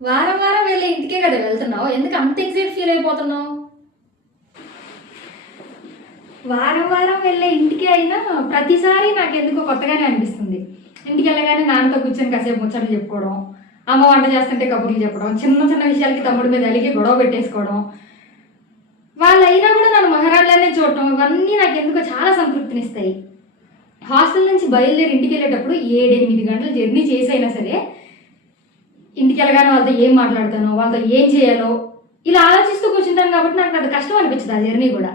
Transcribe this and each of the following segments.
వారం వారం వెళ్ళే ఇంటికే కదా వెళ్తున్నావు, ఎందుకు అంత ఎక్సైట్ ఫీల్ అయిపోతున్నావు? వారం వారం వెళ్ళే ఇంటికి అయినా ప్రతిసారి నాకు ఎందుకో కొత్తగానే అనిపిస్తుంది. ఇంటికి వెళ్ళగానే నాన్నతో కూర్చొని కాసేపు ముచ్చట్లు చెప్పుకోవడం, అమ్మ వంట చేస్తుంటే కబుర్లు చెప్పడం, చిన్న చిన్న విషయాలకి తమ్ముడి మీద అలిగి గొడవ పెట్టేసుకోవడం, వాళ్ళు అయినా కూడా నన్ను మహారాణిలానే చూడటం, ఇవన్నీ నాకు ఎందుకో చాలా సంతృప్తినిస్తాయి. హాస్టల్ నుంచి బయలుదేరి ఇంటికి వెళ్ళేటప్పుడు 7-8 గంటలు జర్నీ చేసైనా సరే ఇంటికి వెళ్ళగానే వాళ్ళతో ఏం మాట్లాడతానో, వాళ్ళతో ఏం చేయాలో ఇలా ఆలోచిస్తూ కూర్చుంటాను. కాబట్టి నాకు అది కష్టం అనిపించదు ఆ జర్నీ కూడా.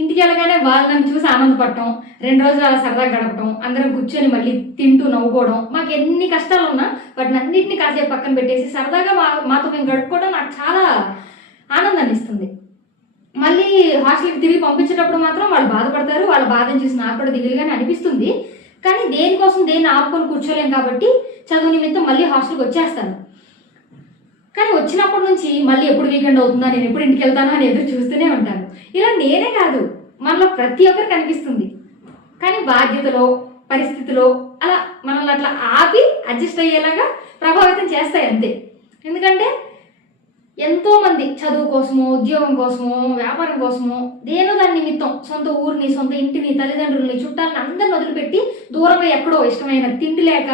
ఇంటికి వెళ్ళగానే వాళ్ళు నన్ను చూసి ఆనందపడటం, 2 రోజులు అలా సరదాగా గడపటం, అందరం కూర్చొని మళ్ళీ తింటూ నవ్వుకోవడం, మాకు ఎన్ని కష్టాలు ఉన్నా వాటిని అన్నింటినీ కాసేపు పక్కన పెట్టేసి సరదాగా మాతో మేము గడుపుకోవడం నాకు చాలా ఆనందాన్ని ఇస్తుంది. మళ్ళీ హాస్టల్కి తిరిగి పంపించేటప్పుడు మాత్రం వాళ్ళు బాధపడతారు, వాళ్ళ బాధను చూసి నాకు కూడా దిగులుగానే అనిపిస్తుంది. కానీ దేనికోసం దేన్ని ఆపుకొని కూర్చోలేం కాబట్టి చదువు నిమిత్తం మళ్ళీ హాస్టల్కి వచ్చేస్తాను. కానీ వచ్చినప్పటి నుంచి మళ్ళీ ఎప్పుడు వీకెండ్ అవుతుందా, నేను ఎప్పుడు ఇంటికి వెళ్తానా అని ఎదురు చూస్తూనే ఉంటాను. ఇలా నేనే కాదు, మనలో ప్రతి ఒక్కరికి అనిపిస్తుంది. కానీ బాధ్యతలో, పరిస్థితిలో అలా మనల్ని అట్లా ఆపి అడ్జస్ట్ అయ్యేలాగా ప్రభావితం చేస్తాయి అంతే. ఎందుకంటే ఎంతోమంది చదువు కోసమో, ఉద్యోగం కోసమో, వ్యాపారం కోసమో దేనో దాని నిమిత్తం సొంత ఊరిని, సొంత ఇంటిని, తల్లిదండ్రులని, చుట్టాలని అందరిని వదిలిపెట్టి దూరంగా ఎక్కడో ఇష్టమైన తిండి లేక,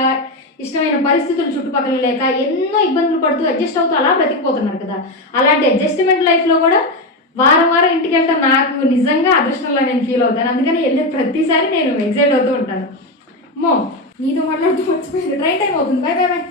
ఇష్టమైన పరిస్థితులు చుట్టుపక్కల లేక ఎన్నో ఇబ్బందులు పడుతూ అడ్జస్ట్ అవుతూ అలా బ్రతికిపోతున్నారు కదా. అలాంటి అడ్జస్ట్మెంట్ లైఫ్లో కూడా వారం వారం ఇంటికి వెళ్తా నాకు నిజంగా అదృష్టంలో నేను ఫీల్ అవుతాను. అందుకని వెళ్ళే ప్రతిసారి నేను ఎక్సైట్ అవుతూ ఉంటాను. నీతో మాట్లాడుతూ మర్చిపోయాను, ట్రైన్ టైం అవుతుంది. By by by.